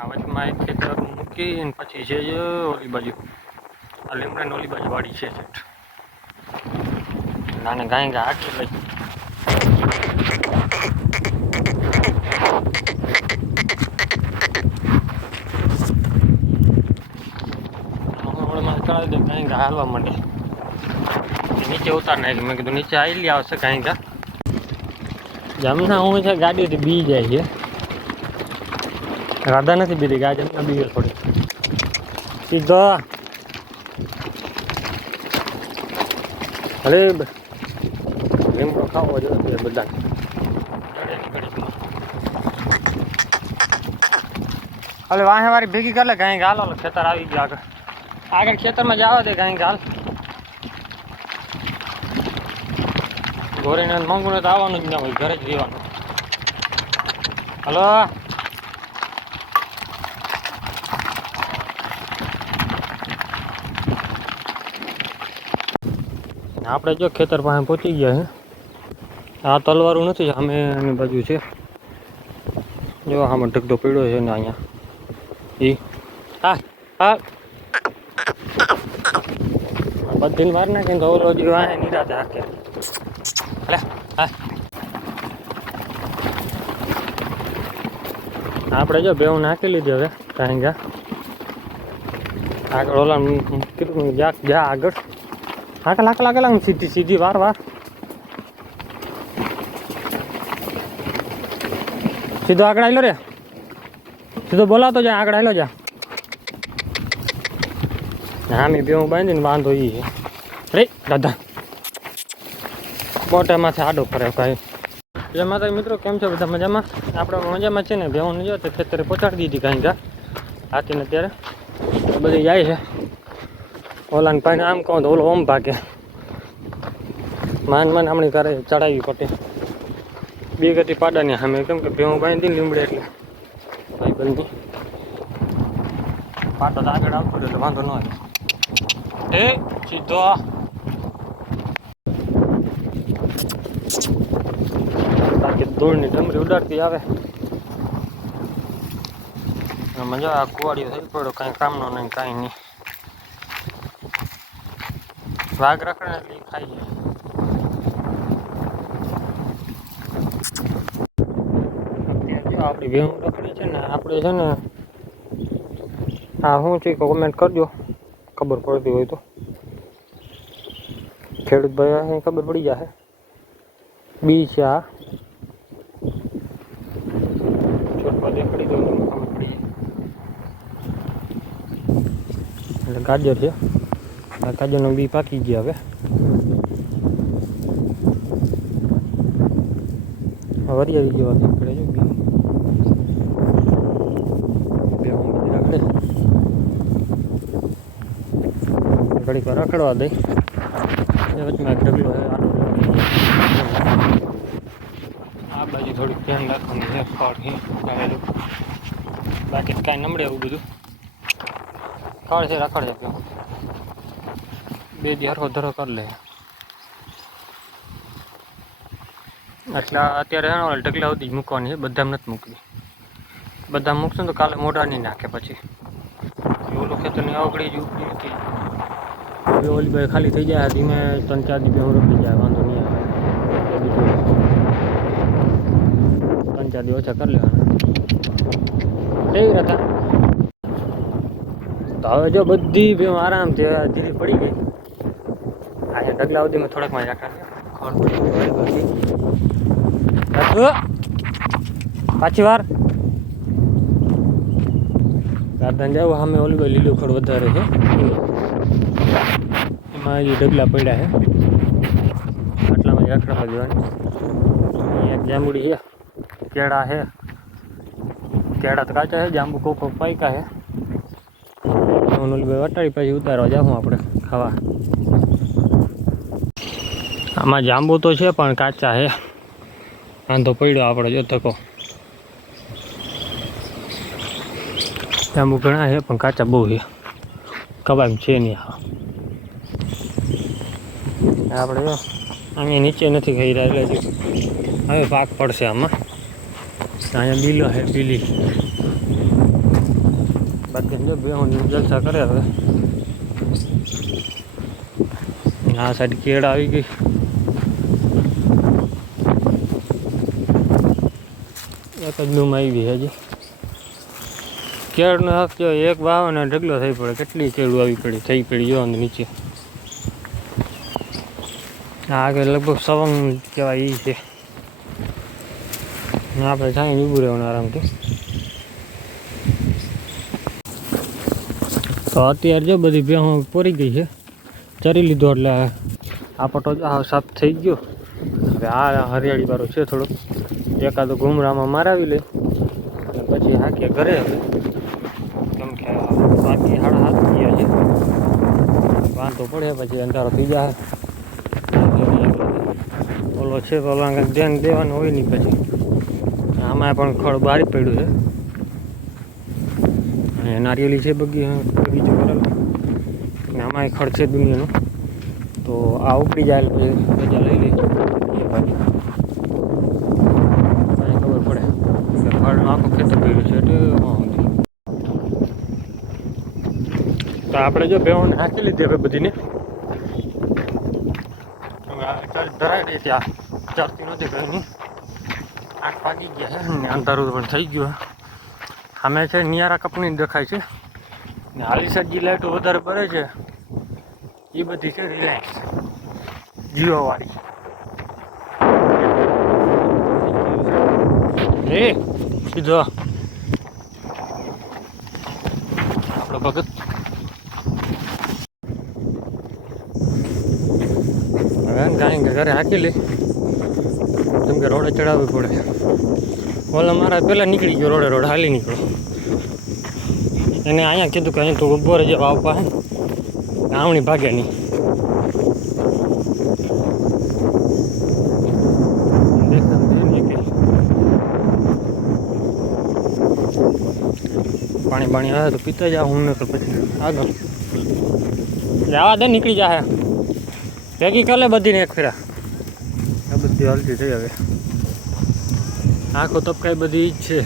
આ વચમાં એક ખેતર મૂકીને પછી છે જે ઓલી બાજુ આ લીમડાની ઓલી બાજુ વાડી છે નાને ગાય ગા આટલી લઈ ચડાવી દે ગાય ગા હાલવા માંડે નીચે ઉતાર નાખી મેં કીધું નીચે આવી આવશે ગાય ગા જમના હું છે ગાડીથી બી જાય છે રાધા નથી બીધી ગાય જમના બી થોડી સીધો અરે લીમડો ખાવો જોઈએ બધા હવે વાહે વારી ભેગી કરી લે ગાય ગાલો ખેતર આવી ગયો આગળ ખેતરમાં જવા દે ગાય ગાલ ગોરીને મંગુને તો આવવાનું જ ના હોય ઘરે જ રહેવાનું હલો આપણે જો ખેતર પાસે પહોંચી ગયા છે આ તલવારું નથી સામે એની બાજુ છે જો આમાં ઢગલો પીડ્યો છે ને અહીંયા એ હા હા બધી વાર નાખીને તો ઓલો વાહે નિરાતે હાકે લે હા આપણે જો બેવું નાખી લીધી હવે કાંઈ ગા આગળ ઓલા કીધું જા આગળ હાકલ હાકલ હાકલ સીધી સીધી વાર સીધો આગળ આવેલો રે સીધો બોલાતો જા આગળ આવેલો જા હા મેં બેવું બાંધીને વાંધો એ છે રે દાદા મોટામાંથી આડો ફરે કાંઈ જય માતા મિત્રો કેમ છો બધા મજામાં આપણે મજામાં છે ને બેવું જો તો ખેતરે પહોંચાડી દીધી કાંઈ ગા હાથીને અત્યારે બધી જાય છે ઓલાને પાણી આમ કહું તો ઓલો ઓમ ભાગે માન હમણાં ઘરે ચડાવી પડે બે ગતિ પાડાની સામે કેમ કે ભેવું બાંધી લીમડે એટલે ભાઈ બંધી પાટો તો આગળ આવતો એટલે વાંધો ન આવે એ સીધો બાકી ધૂળની ડમરી ઉડાડતી આવે મજા આ કુવાડીઓ થઈ પડ્યો કાંઈ કામનો નહીં કાંઈ નહીં વાઘ રખડે એટલે ખાઈ જાય અત્યારે જો આપણી ભેહું રખડી છે ને આપણે છે ને આ શું છે કોમેન્ટ કરજો ખબર પડતી હોય તો ખેડૂત ભાઈ ખબર પડી જશે બી છે આ છોટવા દેખડી દો ખબર પડી જાય એટલે ગાજર છે આ ગાજરનો બી પાકી ગયા હવે વરિયાળી જેવા નીકળે છે બી રાખડે ઘડીક વાર રખડવા દઈ વચમાં એક ઢગલો આ બાજુ થોડીક ધ્યાન રાખવાનું છે ફળ આવેલું બાકી કાંઈ નમડે એવું બધું ખડ છે રખડ છે બે દી હરખો ધરો કરી લે એટલે અત્યારે ઢગલા સુધી જ મૂકવાની છે બધા નથી મૂકવી બધા મૂકશું તો કાલે મોઢા નહીં નાખે પછી ઓલું ખેતરની આવકડી જ ઉપડી નથી ઓલી બાઈ ખાલી થઈ જાય ધીમે 3-4 દી હું રોકી જાય વાંધો નહીં આવે 3-4 દી ઓછા કરી લેવાના એવી હતા તો હવે જો બધી ભેં આરામથી ધીરી પડી ગઈ આજે ઢગલા સુધીમાં થોડાકમાં રાખા પાછી વાર ગાર્ડન જાવ સામે ઓલી બાઈ લીલું ખડ વધારે છે એમાં હજી ઢગલા પડ્યા છે આટલામાં જ રખડવા દેવાની અહીંયા જાંબુડી છે કેળા છે કેળા તો કાચા છે જાંબુ કોકો પાયકા છે ઓલી બાઈ વટાડી પછી ઉતારવા જાઉં આપણે ખાવા આમાં જાંબુ તો છે પણ કાચા છે વાંધો પડ્યો આપણે જો ધક્કો જાંબુ ઘણા છે પણ કાચા બહુ છે કબાબ છે નહીં આપણે જો અહીંયા નીચે નથી ખાઈ રહ્યા એટલે હવે પાક પડશે આમાં અહીંયા બીલો છે બીલી બાકી જો બેહું જલસા કરે હવે. આ સાઈડ કેળ આવી ગઈ. એક જ ડૂમ આવી ગઈ હજી. કેળનો હક જો એક વાવ ને ઢગલો થઈ પડે. કેટલી કેળું આવી પડી થઈ પડી જો અંદર નીચે. આ આગળ લગભગ સવંગ કહેવાય એ છે. આપણે છાંય ઊભું રહેવાનું આરામથી. તો અત્યારે જો બધી ભેહું પોરી ગઈ છે. ચરી લીધો એટલે આ પટો સાફ થઈ ગયો. હવે આ હરિયાળી વાળો છે થોડોક. એકાદો ઘૂમરામાં મારાવી લે અને પછી હાંકીએ ઘરે. હવે કેમ કે બાકી 7:30 ગયા છે. વાંધો પડે પછી અંધારો થઈ જાય. ઓલો છે તો ઓલા કંઈક ધ્યાન દેવાનું હોય નહીં. પછી આમાં પણ ખડ બારી પડ્યું છે. અને નારિયેલી છે બગીચો કરેલો. અને આમાં ખડ છે દુનિયાનું. તો આ ઉપડી જાય પછી રજા લઈ લઈ એ બાજુ ખબર પડે કે ખડનું આખું ખેતર પડ્યું છે. એટલે તો આપણે જો ભેહોને હાંકી લીધી હવે બધીને. ધરાય રહી ત્યાં ચરતી નથી ઘરની. 8 વાગી ગયા છે ને અંધારું પણ થઈ ગયું. સામે છે નિયારા કંપની દેખાય છે ને હાલી સાઈડ જે લાઇટો વધારે પડે છે એ બધી છે રિલાયન્સ જીઓ વાળી. એ સીધો આપણો ભગત. હવે કાંઈ ઘરે હાંકી લે કેમ કે રોડે ચડાવવી પડે. ઓલા મારા પહેલાં નીકળી ગયો રોડે હાલી નીકળો. એને અહીંયા કીધું કે અહીં તો ઉભો રહેજે વાવ પાસે. આવણી ભાગે નહીં. પાણી બાણી આવે તો પીતા જાવ. હું ને તો પછી આગળ જવા દે નીકળી જાય. ભેગી કરે બધીને એક ફેરા. આ બધી હાલતી થઈ હવે. આખો તબકાઈ બધી જ છે.